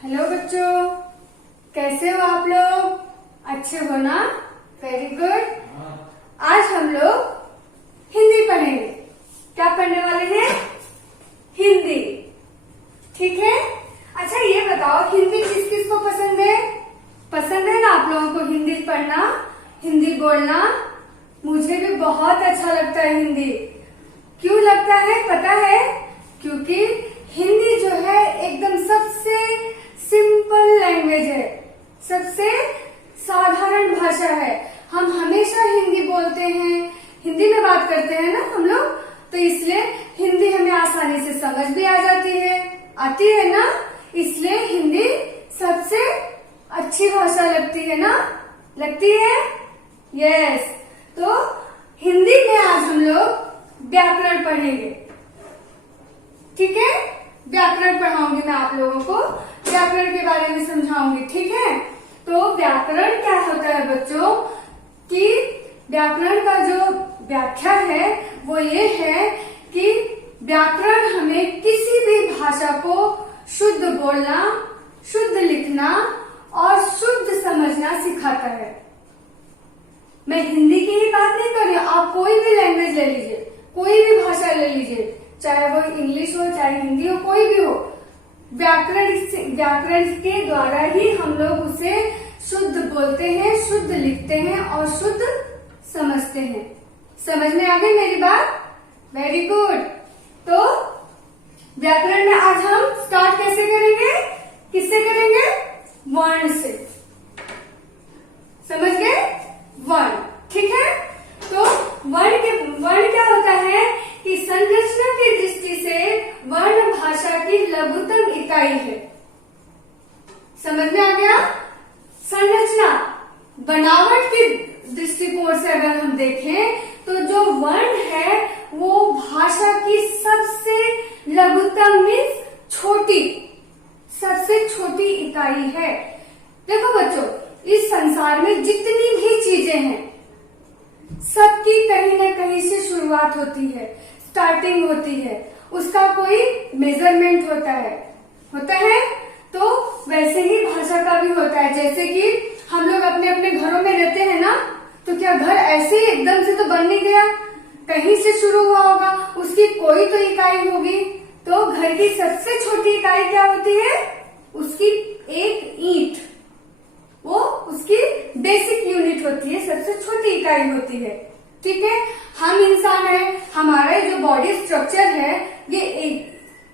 Hello बच्चों, कैसे हो आप लोग? अच्छे हो ना? Very good. आज हम लोग हिंदी पढ़ेंगे। क्या पढ़ने वाले हैं? हिंदी। ठीक है। अच्छा ये बताओ, हिंदी किस किस को पसंद है? पसंद है ना आप लोगों को हिंदी पढ़ना, हिंदी बोलना? मुझे भी बहुत अच्छा लगता है हिंदी। क्यों लगता है पता है? क्योंकि हिंदी जो है एकदम सबसे सिंपल लैंग्वेज है, सबसे साधारण भाषा है। हम हमेशा हिंदी बोलते हैं, हिंदी में बात करते हैं ना हम लोग, तो इसलिए हिंदी हमें आसानी से समझ भी आ जाती है, आती है ना? इसलिए हिंदी सबसे अच्छी भाषा लगती है ना? लगती है? यस। तो हिंदी में आज हम लोग व्याकरण पढ़ेंगे। ठीक है, व्याकरण पढ़ाऊंगी मैं आप लोगों को, व्याकरण के बारे में समझाऊंगी। ठीक है। तो व्याकरण क्या होता है बच्चों? कि व्याकरण का जो व्याख्या है वो ये है कि व्याकरण हमें किसी भी भाषा को शुद्ध बोलना, शुद्ध लिखना और शुद्ध समझना सिखाता है। मैं हिंदी की ही बात नहीं कर रही हूँ, आप कोई भी लैंग्वेज ले लीजिए, कोई भी भाषा ले लीजिए, चाहे वो इंग्लिश हो चाहे हिंदी हो, कोई भी हो, व्याकरण के द्वारा ही हम लोग उसे शुद्ध बोलते हैं, शुद्ध लिखते हैं और शुद्ध समझते हैं। समझ में आ गई मेरी बात? Very good. तो व्याकरण में आज हम स्टार्ट कैसे करेंगे? किससे करेंगे? वर्ण से। समझ गए? वर्ण। ठीक है। तो वर्ण क्या होता है कि संरचना की दृष्टि से वर्ण भाषा की लघुतम इकाई है। समझ में आ गया? संरचना, बनावट की दृष्टिकोण से अगर हम देखें तो जो वर्ण है वो भाषा की सबसे लघुतम मीन्स छोटी, सबसे छोटी इकाई है। देखो बच्चों, इस संसार में जितनी भी चीजें हैं सबकी कहीं न कहीं से शुरुआत होती है, स्टार्टिंग होती है, उसका कोई मेजरमेंट होता है। तो वैसे ही भाषा का भी होता है। जैसे कि हम लोग अपने अपने घरों में रहते हैं ना, तो क्या घर ऐसे ही एकदम से तो बन नहीं गया, कहीं से शुरू हुआ होगा, उसकी कोई तो इकाई होगी। तो घर की सबसे छोटी इकाई क्या होती है? उसकी एक ईंट, वो उसकी बेसिक यूनिट होती है, सबसे छोटी इकाई होती है। ठीक है। हम इंसान हैं, हमारा जो बॉडी स्ट्रक्चर है ये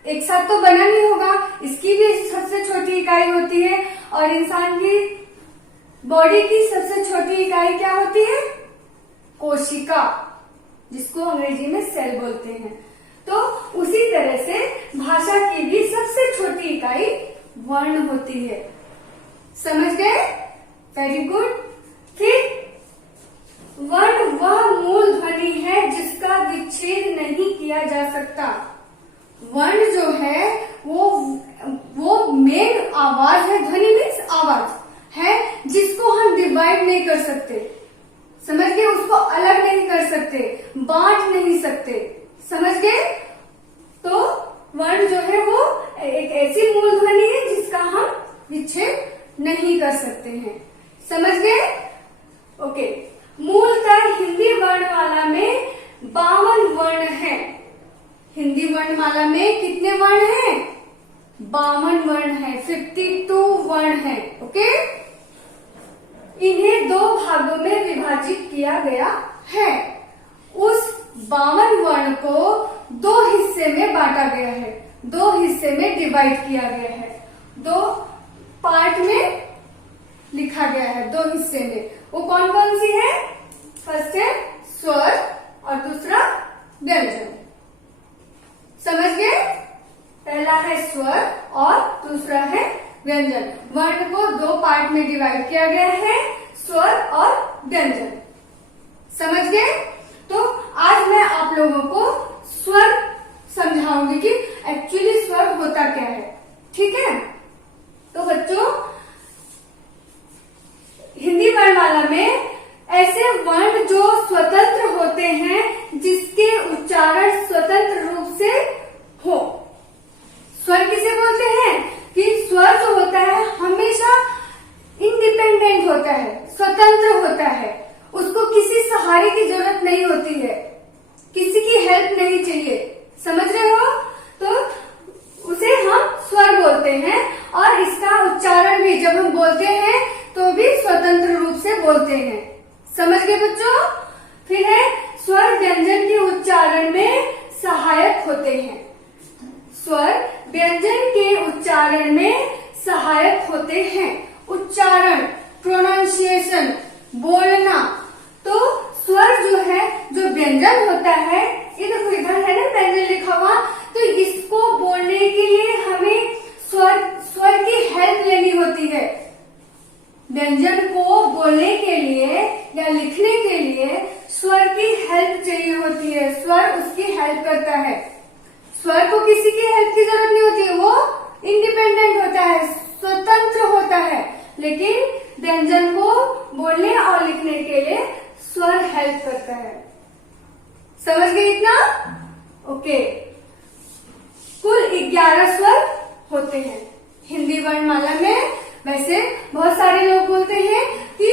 एक साथ तो बना नहीं होगा, इसकी भी सबसे छोटी इकाई होती है। और इंसान की बॉडी की सबसे छोटी इकाई क्या होती है? कोशिका, जिसको अंग्रेजी में सेल बोलते हैं। तो उसी तरह से भाषा की भी सबसे छोटी इकाई वर्ण होती है। समझ गए? Very good. फिर वर्ण वह मूल ध्वनि है जिसका विच्छेद नहीं किया जा सकता। वर्ण जो है वो मेन आवाज है, ध्वनि मीन्स आवाज है, जिसको हम डिवाइड नहीं कर सकते। समझ गए? उसको अलग नहीं कर सकते, बांट नहीं सकते। समझ गए? तो वर्ण जो है वो एक ऐसी मूल ध्वनि है जिसका हम विच्छेद नहीं कर सकते हैं। समझ गए? ओके। मूलतः हिंदी वर्णमाला में 52 वर्ण है। हिंदी वर्णमाला में कितने वर्ण हैं? 52 वर्ण है, 52 वर्ण है। ओके। इन्हें 2 भागों में विभाजित किया गया है। उस 52 वर्ण को 2 हिस्से में बांटा गया है, 2 हिस्से में डिवाइड किया गया है, 2 पार्ट में लिखा गया है, 2 हिस्से में। वो कौन कौन सी है? फर्स्ट है स्वर और दूसरा व्यंजन। समझ गए? पहला है स्वर और दूसरा है व्यंजन। वर्ण को 2 पार्ट में डिवाइड किया गया है, स्वर और व्यंजन। समझ गए? तो आज मैं आप लोगों को स्वर समझाऊंगी कि एक्चुअली स्वर होता क्या है। ठीक है। तो बच्चों, हिंदी वर्णमाला में ऐसे वर्ण जो स्वतंत्र होते हैं, जिसके उच्चारण स्वतंत्र रूप से हो। स्वर किसे बोलते हैं? कि स्वर जो होता होता है, स्वतंत्र होता है, उसको किसी सहारे की जरूरत नहीं होती है, किसी की हेल्प नहीं चाहिए। समझ रहे हो? तो उसे हम स्वर बोलते हैं और इसका उच्चारण भी जब हम बोलते हैं तो भी स्वतंत्र रूप से बोलते हैं। समझ गए बच्चों? फिर है स्वर व्यंजन के उच्चारण में सहायक होते हैं। स्वर व्यंजन के उच्चारण में सहायक होते हैं। उच्चारण, प्रोनाउंसिएशन, बोलना। तो स्वर जो है, जो व्यंजन होता है, ये देखो इधर है ना व्यंजन लिखा हुआ, तो इसको बोलने के लिए हमें स्वर की हेल्प लेनी होती है। व्यंजन को बोलने के लिए या लिखने के लिए स्वर की हेल्प चाहिए होती है। स्वर उसकी हेल्प करता है। स्वर को किसी की हेल्प की जरूरत नहीं होती है, वो इंडिपेंडेंट होता है, स्वतंत्र होता है। लेकिन व्यंजन को बोलने और लिखने के लिए स्वर हेल्प करता है। समझ गए इतना? ओके। कुल 11 स्वर होते हैं हिंदी वर्णमाला में। वैसे बहुत सारे लोग बोलते हैं कि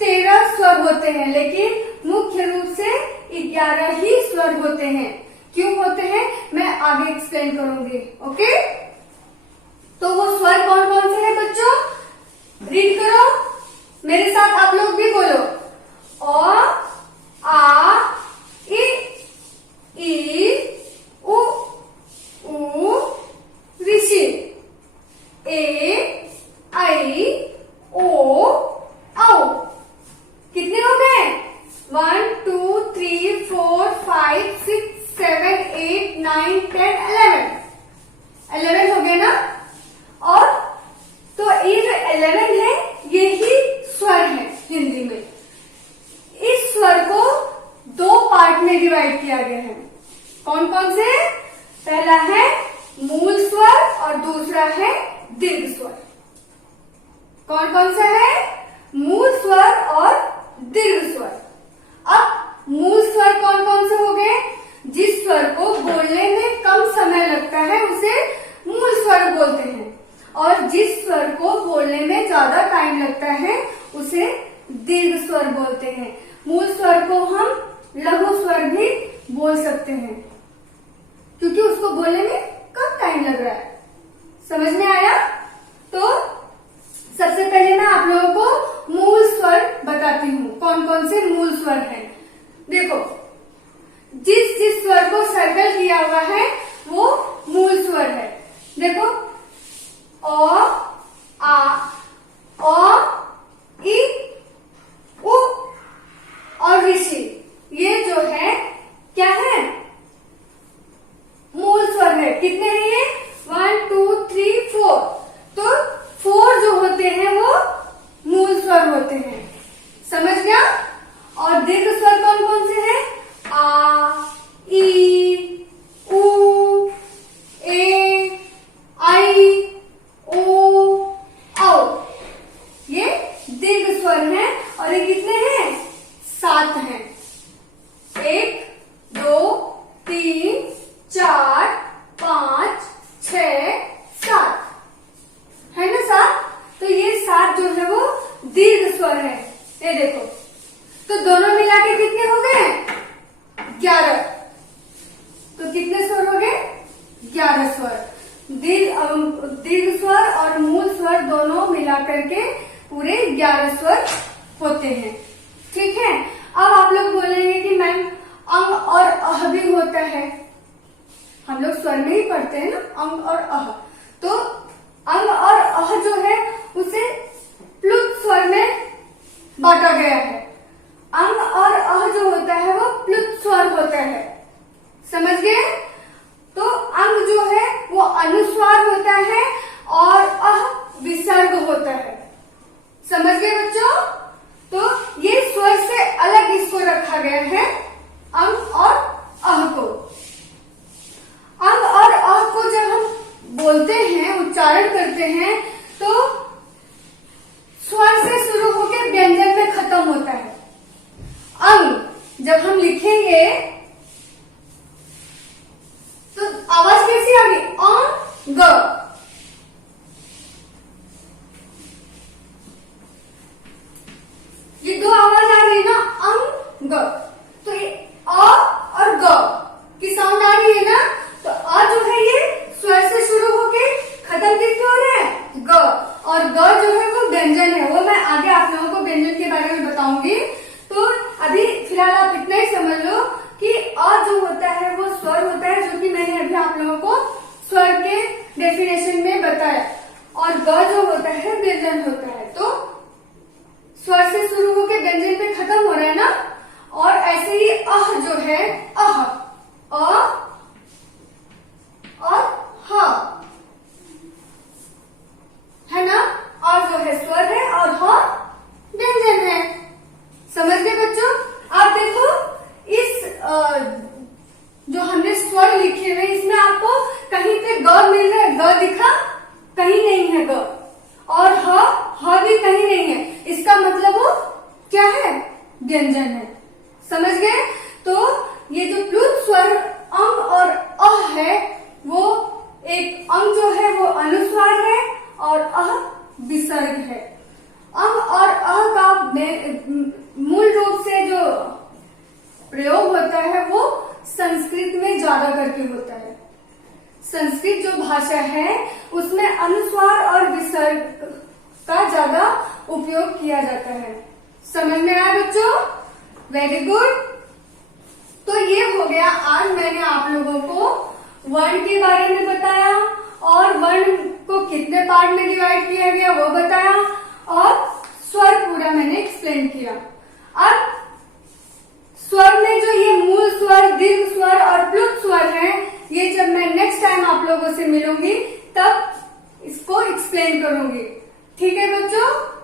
13 स्वर होते हैं, लेकिन मुख्य रूप से 11 ही स्वर होते हैं। क्यों होते हैं मैं आगे एक्सप्लेन करूंगी। ओके, तो वो स्वर कौन कौन से हैं बच्चों? रीड करो मेरे साथ, आप लोग भी बोलो। अ, आ, इ, उ, ऊ, ऋषि। ए, आई, ओ, औ। कितने हो गए? 1 2 3 4 5 6 7 8 9 10 11 हो गए ना? और तो ये जो 11 है, ये ही स्वर है हिंदी में। इस स्वर को 2 पार्ट में डिवाइड किया गया है। कौन कौन से? पहला है मूल स्वर और दूसरा है दीर्घ स्वर। कौन कौन सा है? मूल स्वर और दीर्घ स्वर। अब मूल स्वर कौन कौन से हो गए? जिस स्वर को बोलने में कम समय लगता है उसे मूल स्वर बोलते हैं, और जिस स्वर को बोलने में ज्यादा टाइम लगता है उसे दीर्घ स्वर बोलते हैं। मूल स्वर को हम लघु स्वर भी बोल सकते हैं, क्योंकि उसको बोलने में कम टाइम लग रहा है। समझ में आया? तो सबसे पहले मैं आप लोगों को मूल स्वर बताती हूँ, कौन कौन से मूल स्वर हैं। देखो, जिस जिस स्वर को सर्कल किया हुआ है वो मूल स्वर है। देखो, अ, आ, इ, उ और ऋषि, ये जो है क्या है? मूल स्वर है। कितने हैं ये? 1 2 3 4। तो 4 जो होते हैं वो मूल स्वर होते हैं। समझ गया? और दीर्घ स्वर कौन कौन से हैं? आ, ई, उ, ए, आई, ओ, औ। ये दीर्घ स्वर हैं और ये कितने हैं? 7 हैं। 1 2 3 4 5 6 7 है ना? 7। तो ये 7 जो है वो दीर्घ स्वर है। ये देखो, तो दोनों मिला के कितने हो गए? 11। तो कितने स्वर हो गए? 11 स्वर। दीर्घ स्वर और मूल स्वर दोनों मिलाकर के पूरे 11 स्वर होते हैं। ठीक है? अब आप लोग बोलेंगे कि मैम अंग और अह भी होता है। हम लोग स्वर में ही पढ़ते हैं ना, अंग और अह। तो अंग और अह जो है उसे प्लुत स्वर में बांटा गया है। अंग और अह जो होता है वो प्लुत स्वर होता है। समझ गए? तो अंग जो है वो अनुस्वार होता है और अह विसर्ग होता है। समझ गए बच्चों? तो ये स्वर से अलग इसको रखा गया है, अंग और अह को। अंग और अह को जब हम बोलते हैं, उच्चारण करते हैं, तो स्वर से शुरू होकर व्यंजन में खत्म होता है। अंग जब हम लिखेंगे तो आवाज कैसी आ गई? अंग। डेफिनेशन में बताया। और ग जो होता है व्यंजन होता है, तो स्वर से शुरू होकर व्यंजन पे खत्म हो रहा है ना। और ऐसे ही अह जो है, अह, अ और ह है ना। अ जो है स्वर है और ह व्यंजन है। समझ गए बच्चों। आप देखो इस जो हमने स्वर लिखे हुए, इसमें आपको कहीं पे ग मिल रहा है, ग दिखा? कहीं नहीं है ग। और ह भी कहीं नहीं है। इसका मतलब वो क्या है? व्यंजन है। समझ गए। तो ये जो प्लुत स्वर अं और अह है, वो एक अंग जो है वो अनुस्वार है और अह विसर्ग है। अंग और अह का मूल रूप से जो प्रयोग होता है वो संस्कृत में ज्यादा करके होता है। संस्कृत जो भाषा है उसमें अनुस्वार और विसर्ग का ज्यादा उपयोग किया जाता है। समझ में आया बच्चों? Very good. तो ये हो गया, आज मैंने आप लोगों को वर्ण के बारे में बताया और वर्ण को कितने पार्ट में डिवाइड किया गया वो बताया और स्वर पूरा मैंने एक्सप्लेन किया। अब स्वर में जो ये मूल स्वर, दीर्घ स्वर और प्लुत स्वर है, ये जब मैं नेक्स्ट टाइम आप लोगों से मिलूंगी तब इसको एक्सप्लेन करूंगी। ठीक है बच्चों।